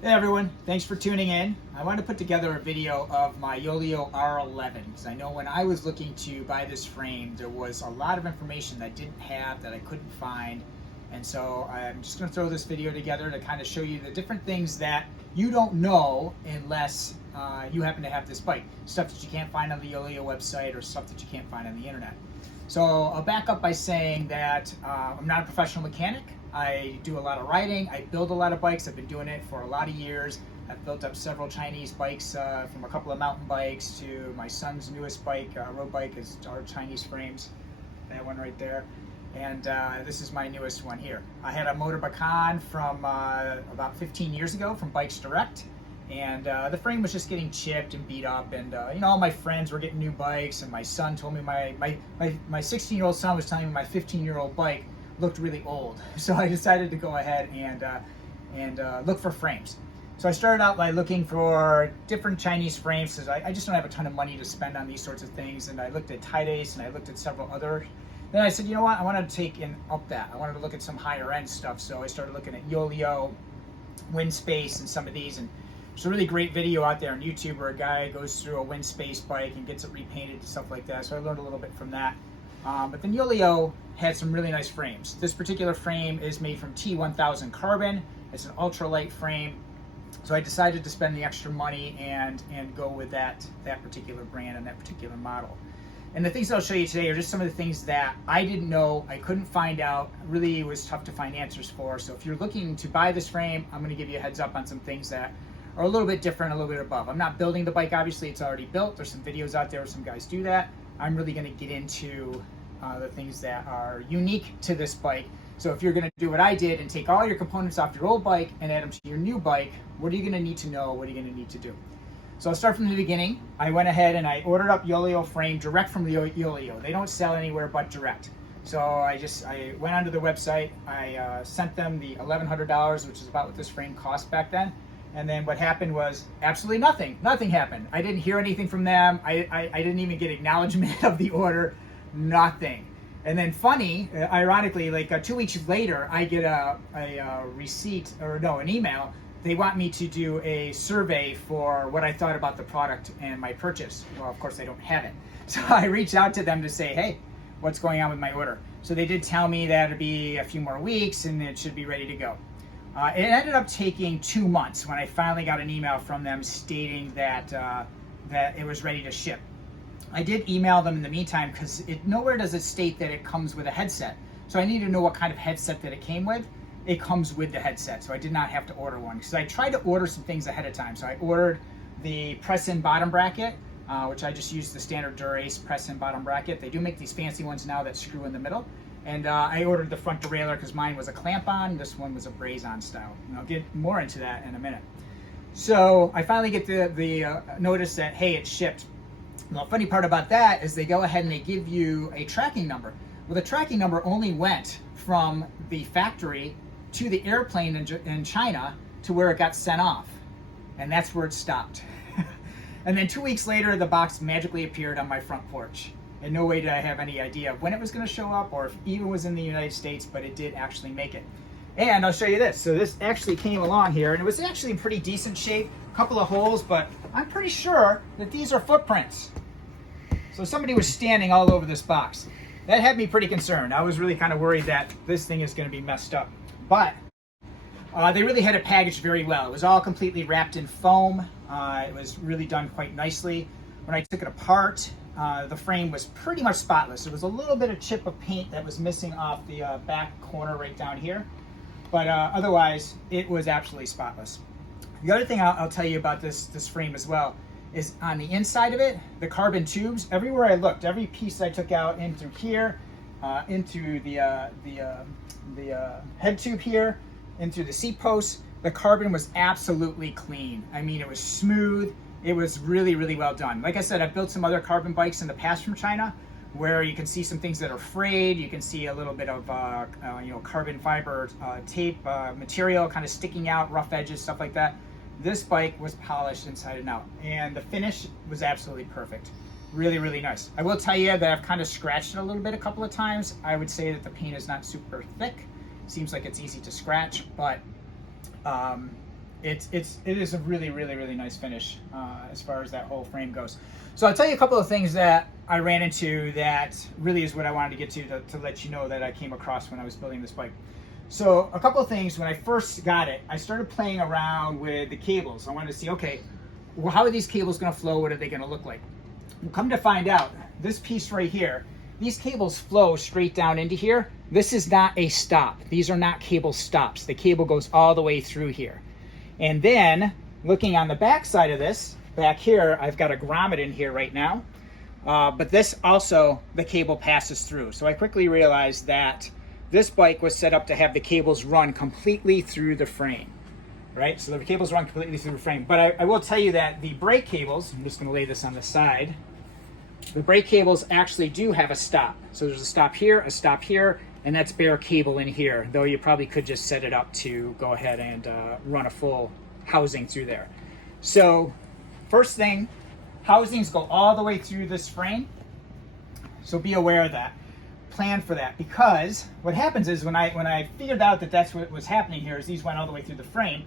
Hey everyone, thanks for tuning in. I wanted to put together a video of my Yoeleo R11 because I know when I was looking to buy this frame, there was a lot of information that I didn't have that I couldn't find. And so I'm just going to throw this video together to kind of show you the different things that you don't know unless you happen to have this bike. Stuff that you can't find on the Yoeleo website or stuff that you can't find on the internet. So I'll back up by saying that I'm not a professional mechanic. I do a lot of riding. I build a lot of bikes. I've been doing it for a lot of years. I've built up several Chinese bikes, from a couple of mountain bikes to my son's newest bike, road bike, is our Chinese frames. That one right there. And this is my newest one here. I had a motor Bacan from about 15 years ago from Bikes Direct. And the frame was just getting chipped and beat up, and you know, all my friends were getting new bikes, and my son told me my 16-year-old son was telling me my 15-year-old bike looked really old. So I decided to go ahead and look for frames. So I started out by looking for different Chinese frames because I just don't have a ton of money to spend on these sorts of things. And I looked at Tidace and I looked at several other. Then I said, you know what, I wanted to take and up that. I wanted to look at some higher end stuff. So I started looking at Yoeleo, Windspace, and some of these. And there's a really great video out there on YouTube where a guy goes through a Windspace bike and gets it repainted and stuff like that. So I learned a little bit from that. But then Yoeleo had some really nice frames. This particular frame is made from T1000 carbon. It's an ultralight frame. So I decided to spend the extra money and go with that particular brand and that particular model. And the things I'll show you today are just some of the things that I didn't know, I couldn't find out, really was tough to find answers for. So if you're looking to buy this frame, I'm going to give you a heads up on some things that are a little bit different, a little bit above. I'm not building the bike, obviously, it's already built. There's some videos out there where some guys do that. I'm really going to get into the things that are unique to this bike. So if you're going to do what I did and take all your components off your old bike and add them to your new bike, what are you going to need to know? What are you going to need to do? So I'll start from the beginning. I went ahead and I ordered up Yoeleo frame direct from the Yoeleo. They don't sell anywhere but direct. So I went onto their website. I sent them the $1,100, which is about what this frame cost back then. And then what happened was absolutely nothing. Nothing happened. I didn't hear anything from them. I didn't even get acknowledgement of the order. Nothing. And then funny, ironically, like 2 weeks later, I get a receipt, or no, an email. They want me to do a survey for what I thought about the product and my purchase. Well, of course, they don't have it. So I reached out to them to say, hey, what's going on with my order? So they did tell me that it'd be a few more weeks and it should be ready to go. It ended up taking 2 months when I finally got an email from them stating that it was ready to ship. I did email them in the meantime because nowhere does it state that it comes with a headset. So I need to know what kind of headset that it came with. It comes with the headset, so I did not have to order one because I tried to order some things ahead of time. So I ordered the press-in bottom bracket, which I just used the standard Dura-Ace press-in bottom bracket. They do make these fancy ones now that screw in the middle. And I ordered the front derailleur because mine was a clamp-on. This one was a braze-on style. And I'll get more into that in a minute. So I finally get the notice that, hey, it's shipped. Well, the funny part about that is they go ahead and they give you a tracking number. Well, the tracking number only went from the factory to the airplane in China to where it got sent off. And that's where it stopped. And then 2 weeks later, the box magically appeared on my front porch. And no way did I have any idea of when it was going to show up or if it even was in the United States, but it did actually make it. And I'll show you this. So this actually came along here, and it was actually in pretty decent shape. A couple of holes, but I'm pretty sure that these are footprints. So somebody was standing all over this box. That had me pretty concerned. I was really kind of worried that this thing is going to be messed up. But they really had it packaged very well. It was all completely wrapped in foam. It was really done quite nicely. When I took it apart, the frame was pretty much spotless. There was a little bit of chip of paint that was missing off the back corner right down here. But otherwise, it was absolutely spotless. The other thing I'll tell you about this frame as well is on the inside of it, the carbon tubes, everywhere I looked, every piece I took out in through here, into the head tube here, into the seat post, the carbon was absolutely clean. I mean, it was smooth. It was really, really well done. Like I said, I've built some other carbon bikes in the past from China where you can see some things that are frayed. You can see a little bit of carbon fiber tape material kind of sticking out, rough edges, stuff like that. This bike was polished inside and out, and the finish was absolutely perfect. Really, really nice. I will tell you that I've kind of scratched it a little bit a couple of times. I would say that the paint is not super thick. Seems like it's easy to scratch, but it is a really, really, really nice finish as far as that whole frame goes. So I'll tell you a couple of things that I ran into that really is what I wanted to get to let you know that I came across when I was building this bike. So a couple of things, when I first got it, I started playing around with the cables. I wanted to see, okay, well, how are these cables going to flow? What are they going to look like? Well, come to find out, this piece right here, these cables flow straight down into here. This is not a stop. These are not cable stops. The cable goes all the way through here. And then looking on the back side of this, back here, I've got a grommet in here right now. But this also, the cable passes through. So I quickly realized that this bike was set up to have the cables run completely through the frame, right? So the cables run completely through the frame. But I will tell you that the brake cables, I'm just gonna lay this on the side, the brake cables actually do have a stop. So there's a stop here, and that's bare cable in here, though you probably could just set it up to go ahead and run a full housing through there. So first thing, housings go all the way through this frame. So be aware of that. Plan for that, because what happens is when I figured out that that's what was happening here, is these went all the way through the frame,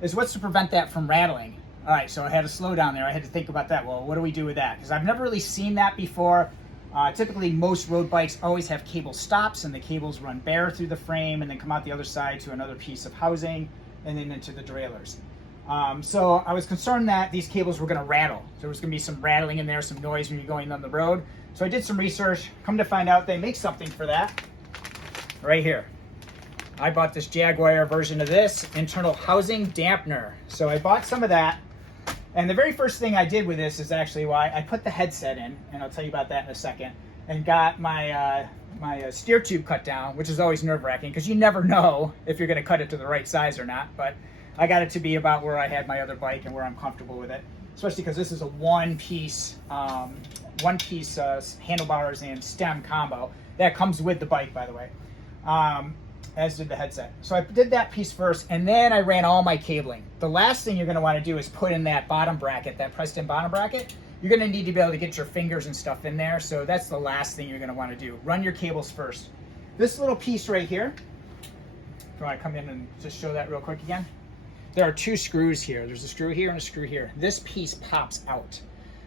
is what's to prevent that from rattling. All right, so I had to slow down there. I had to think about that. Well, what do we do with that? Because I've never really seen that before. Typically, most road bikes always have cable stops, and the cables run bare through the frame and then come out the other side to another piece of housing and then into the derailleurs. So I was concerned that these cables were going to rattle. There was going to be some rattling in there, some noise when you're going on the road. So I did some research. Come to find out, they make something for that right here. I bought this Jaguar version of this, internal housing dampener. So I bought some of that. And the very first thing I did with this is actually why I put the headset in, and I'll tell you about that in a second, and got my my steer tube cut down, which is always nerve-wracking because you never know if you're going to cut it to the right size or not. But I got it to be about where I had my other bike and where I'm comfortable with it, especially because this is a one-piece handlebars and stem combo that comes with the bike, by the way, as did the headset. So I did that piece first, and then I ran all my cabling. The last thing you're going to want to do is put in that bottom bracket, that pressed-in bottom bracket. You're going to need to be able to get your fingers and stuff in there, so that's the last thing you're going to want to do. Run your cables first. This little piece right here, if you want to come in and just show that real quick again. There are two screws here. There's a screw here and a screw here. This piece pops out.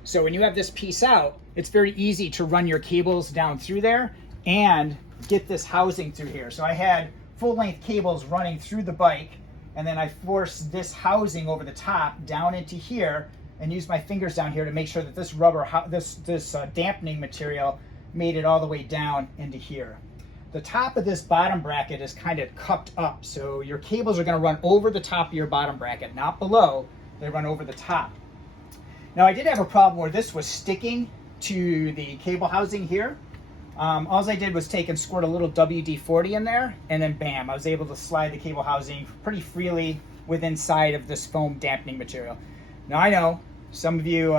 So when you have this piece out, it's very easy to run your cables down through there and get this housing through here. So I had full-length cables running through the bike, and then I forced this housing over the top down into here and used my fingers down here to make sure that this rubber, this dampening material made it all the way down into here. The top of this bottom bracket is kind of cupped up, so your cables are going to run over the top of your bottom bracket, not below. They run over the top. Now I did have a problem where this was sticking to the cable housing here. All I did was take and squirt a little WD-40 in there, and then bam, I was able to slide the cable housing pretty freely within inside of this foam dampening material. Now I know some of you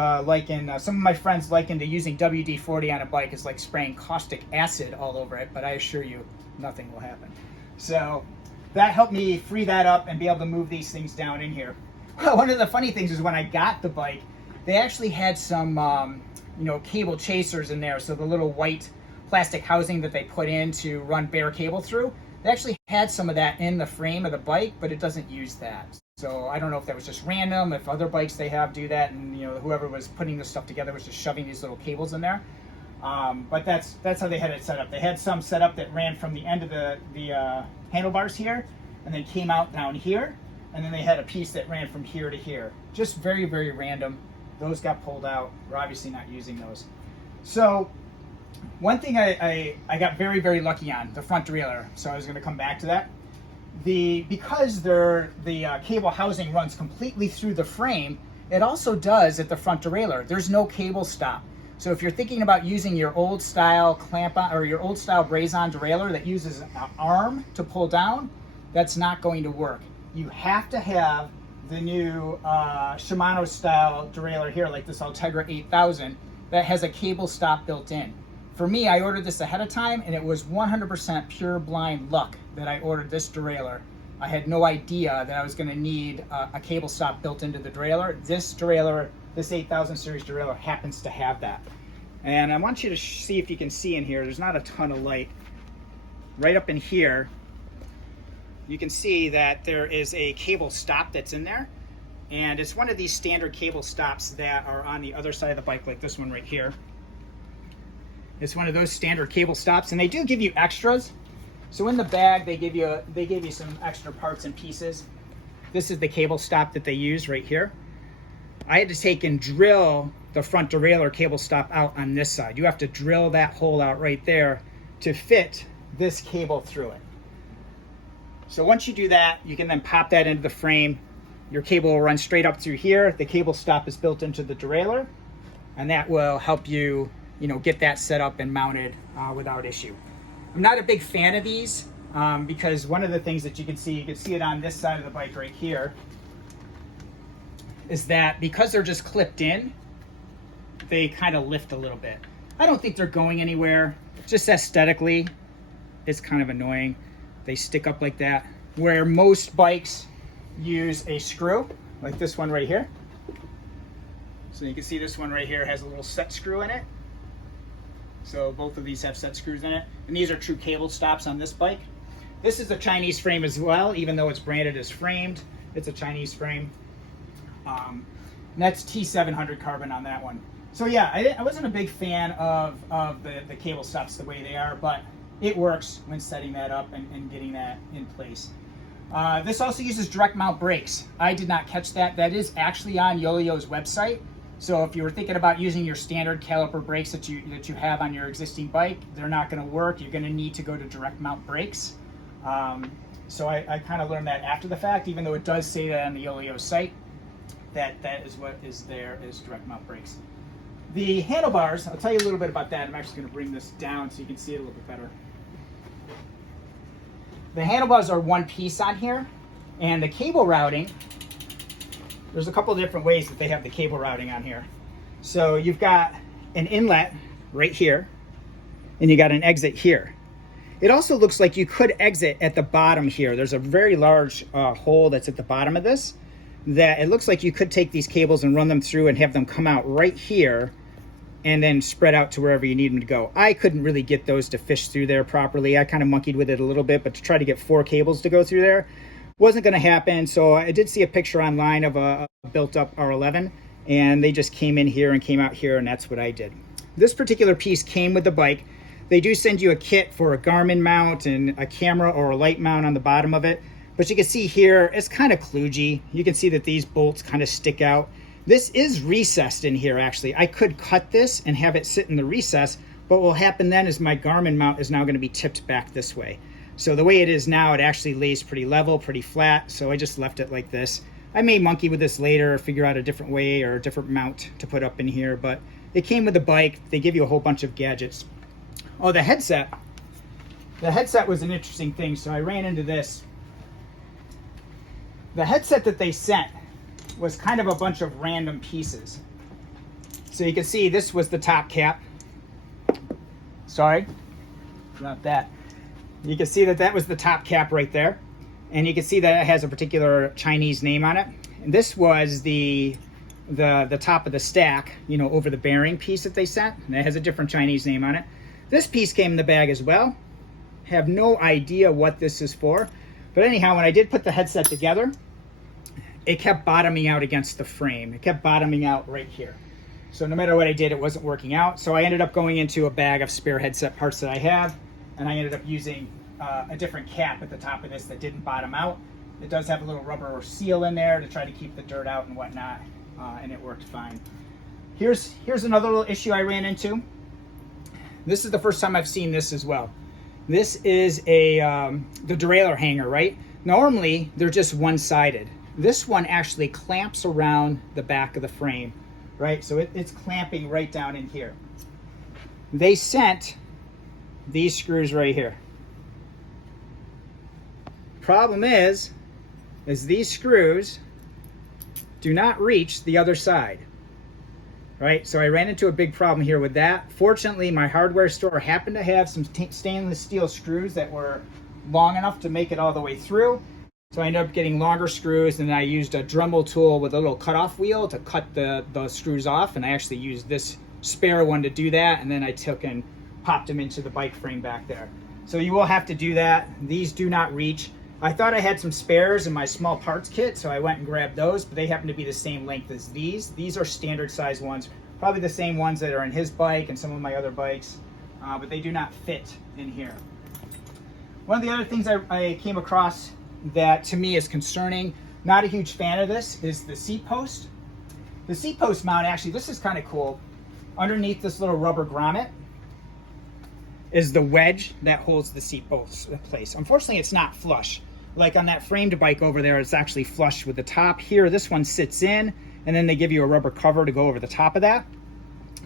some of my friends liken to using WD-40 on a bike is like spraying caustic acid all over it, but I assure you, nothing will happen. So that helped me free that up and be able to move these things down in here. One of the funny things is when I got the bike, they actually had some cable chasers in there, so the little white plastic housing that they put in to run bare cable through, they actually had some of that in the frame of the bike, but it doesn't use that. So I don't know if that was just random, if other bikes they have do that, and whoever was putting this stuff together was just shoving these little cables in there. But that's how they had it set up. They had some set up that ran from the end of the handlebars here, and then came out down here, and then they had a piece that ran from here to here. Just very, very random. Those got pulled out. We're obviously not using those. So one thing I got very, very lucky on, the front derailleur, so I was going to come back to that. Because the cable housing runs completely through the frame, it also does at the front derailleur. There's no cable stop. So if you're thinking about using your old style clamp-on or your old style braze-on derailleur that uses an arm to pull down, that's not going to work. You have to have the new Shimano style derailleur here, like this Ultegra 8000, that has a cable stop built in. For me, I ordered this ahead of time, and it was 100% pure blind luck that I ordered this derailleur. I had no idea that I was going to need a cable stop built into the derailleur. This derailleur, this 8000 series derailleur, happens to have that. And I want you to see if you can see in here. There's not a ton of light. Right up in here, you can see that there is a cable stop that's in there. And it's one of these standard cable stops that are on the other side of the bike, like this one right here. It's one of those standard cable stops, and they do give you extras. So in the bag, they give you some extra parts and pieces. This is the cable stop that they use right here. I had to take and drill the front derailleur cable stop out on this side. You have to drill that hole out right there to fit this cable through it. So once you do that, you can then pop that into the frame. Your cable will run straight up through here. The cable stop is built into the derailleur, and that will help you, get that set up and mounted without issue. I'm not a big fan of these because one of the things that you can see it on this side of the bike right here, is that because they're just clipped in, they kind of lift a little bit. I don't think they're going anywhere. Just aesthetically, it's kind of annoying. They stick up like that, where most bikes use a screw, like this one right here. So you can see this one right here has a little set screw in it. So both of these have set screws in it. And these are true cable stops on this bike. This is a Chinese frame as well, even though it's branded as framed. It's a Chinese frame. And that's T700 carbon on that one. So yeah, I wasn't a big fan of the cable stops the way they are, but it works when setting that up and getting that in place. This also uses direct mount brakes. I did not catch that. That is actually on Yoeleo's website. So if you were thinking about using your standard caliper brakes that you have on your existing bike, they're not going to work. You're going to need to go to direct mount brakes. So I kind of learned that after the fact, even though it does say that on the Yoeleo site, that is what is there is direct mount brakes. The handlebars, I'll tell you a little bit about that. I'm actually going to bring this down so you can see it a little bit better. The handlebars are one piece on here, and the cable routing, there's a couple of different ways that they have the cable routing on here. So you've got an inlet right here, and you got an exit here. It also looks like you could exit at the bottom here. There's a very large hole that's at the bottom of this that it looks like you could take these cables and run them through and have them come out right here and then spread out to wherever you need them to go. I couldn't really get those to fish through there properly. I kind of monkeyed with it a little bit, but to try to get 4 cables to go through there wasn't going to happen. So I did see a picture online of a built-up R11, and they just came in here and came out here, and that's what I did. This particular piece came with the bike. They do send you a kit for a Garmin mount and a camera or a light mount on the bottom of it. But you can see here, it's kind of kludgy. You can see that these bolts kind of stick out. This is recessed in here, actually. I could cut this and have it sit in the recess, but what will happen then is my Garmin mount is now going to be tipped back this way. So the way it is now, it actually lays pretty level, pretty flat, so I just left it like this. I may monkey with this later, figure out a different way or a different mount to put up in here, but it came with the bike. They give you a whole bunch of gadgets. Oh, the headset. The headset was an interesting thing, so I ran into this. The headset that they sent was kind of a bunch of random pieces. So you can see this was the top cap. Sorry, not that. You can see that was the top cap right there. And you can see that it has a particular Chinese name on it. And this was the top of the stack, over the bearing piece that they sent. And it has a different Chinese name on it. This piece came in the bag as well. Have no idea what this is for. But anyhow, when I did put the headset together, it kept bottoming out against the frame. It kept bottoming out right here. So no matter what I did, it wasn't working out. So I ended up going into a bag of spare headset parts that I have, and I ended up using a different cap at the top of this that didn't bottom out. It does have a little rubber seal in there to try to keep the dirt out and whatnot, and it worked fine. Here's another little issue I ran into. This is the first time I've seen this as well. This is the derailleur hanger, right? Normally, they're just one-sided. This one actually clamps around the back of the frame, right? So it's clamping right down in here. They sent these screws right here. Problem is these screws do not reach the other side, right? So I ran into a big problem here with that. Fortunately, my hardware store happened to have some stainless steel screws that were long enough to make it all the way through. So I ended up getting longer screws, and then I used a Dremel tool with a little cutoff wheel to cut the screws off, and I actually used this spare one to do that, and then I took and popped them into the bike frame back there. So you will have to do that. These do not reach. I thought I had some spares in my small parts kit, so I went and grabbed those, but they happen to be the same length as these. These are standard size ones, probably the same ones that are in his bike and some of my other bikes, but they do not fit in here. One of the other things I came across that to me is concerning, not a huge fan of this, is the seat post. The seat post mount, actually, this is kind of cool. Underneath this little rubber grommet is the wedge that holds the seat post in place. Unfortunately, it's not flush. Like on that framed bike over there, it's actually flush with the top. Here, this one sits in, and then they give you a rubber cover to go over the top of that,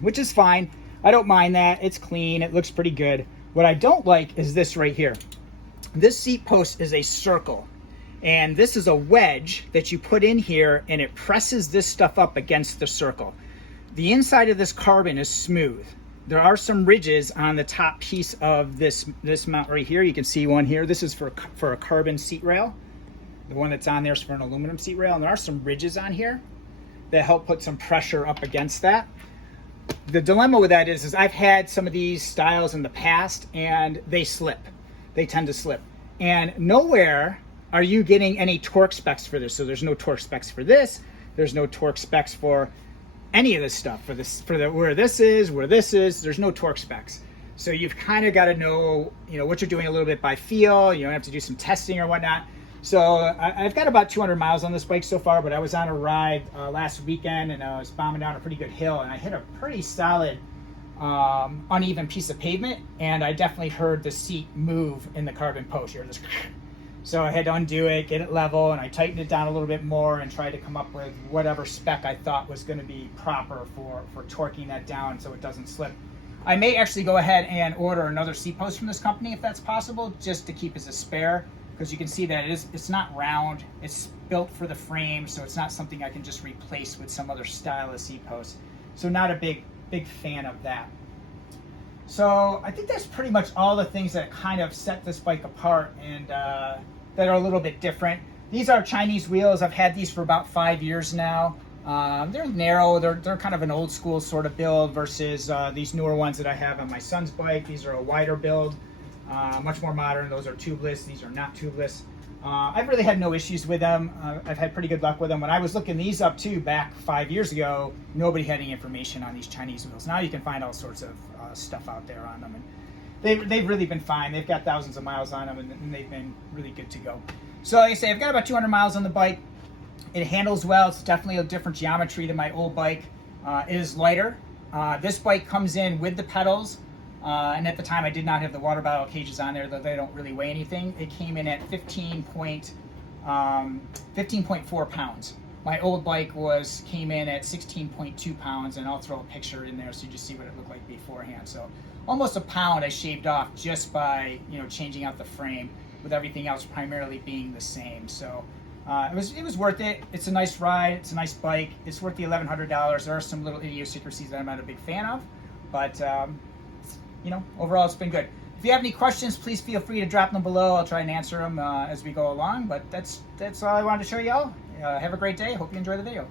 which is fine. I don't mind that. It's clean. It looks pretty good. What I don't like is this right here. This seat post is a circle, and this is a wedge that you put in here, and it presses this stuff up against the circle. The inside of this carbon is smooth. There are some ridges on the top piece of this mount right here. You can see one here. This is for a carbon seat rail. The one that's on there is for an aluminum seat rail. And there are some ridges on here that help put some pressure up against that. The dilemma with that is I've had some of these styles in the past and they slip. They tend to slip. And nowhere are you getting any torque specs for this. So there's no torque specs for this. There's no torque specs for any of this stuff, where this is, there's no torque specs. So you've kind of got to know, what you're doing a little bit by feel. You don't have to do some testing or whatnot. So I've got about 200 miles on this bike so far, but I was on a ride last weekend and I was bombing down a pretty good hill and I hit a pretty solid uneven piece of pavement, and I definitely heard the seat move in the carbon post. You hear this. So I had to undo it, get it level, and I tightened it down a little bit more and tried to come up with whatever spec I thought was going to be proper for torquing that down so it doesn't slip. I may actually go ahead and order another seat post from this company if that's possible, just to keep as a spare, because you can see that it's not round, it's built for the frame, so it's not something I can just replace with some other style of seat post. So not a big fan of that. So I think that's pretty much all the things that kind of set this bike apart and that are a little bit different. These are Chinese wheels. I've had these for about 5 years now. They're narrow. They're kind of an old school sort of build versus these newer ones that I have on my son's bike. These are a wider build, much more modern. Those are tubeless. These are not tubeless. I've really had no issues with them. I've had pretty good luck with them. When I was looking these up too back 5 years ago, nobody had any information on these Chinese wheels. Now you can find all sorts of stuff out there on them, and they've really been fine. They've got thousands of miles on them, and they've been really good to go. So like I say, I've got about 200 miles on the bike. It handles well. It's definitely a different geometry than my old bike. It is lighter. This bike comes in with the pedals. And at the time I did not have the water bottle cages on there, though they don't really weigh anything. It came in at 15.4 pounds. My old bike came in at 16.2 pounds, and I'll throw a picture in there so you just see what it looked like beforehand. So almost a pound I shaved off just by changing out the frame, with everything else primarily being the same. So it was worth it. It's a nice ride. It's a nice bike. It's worth the $1,100. There are some little idiosyncrasies that I'm not a big fan of, but overall it's been good. If you have any questions, please feel free to drop them below. I'll try and answer them as we go along, but that's all I wanted to show y'all. Have a great day. Hope you enjoy the video.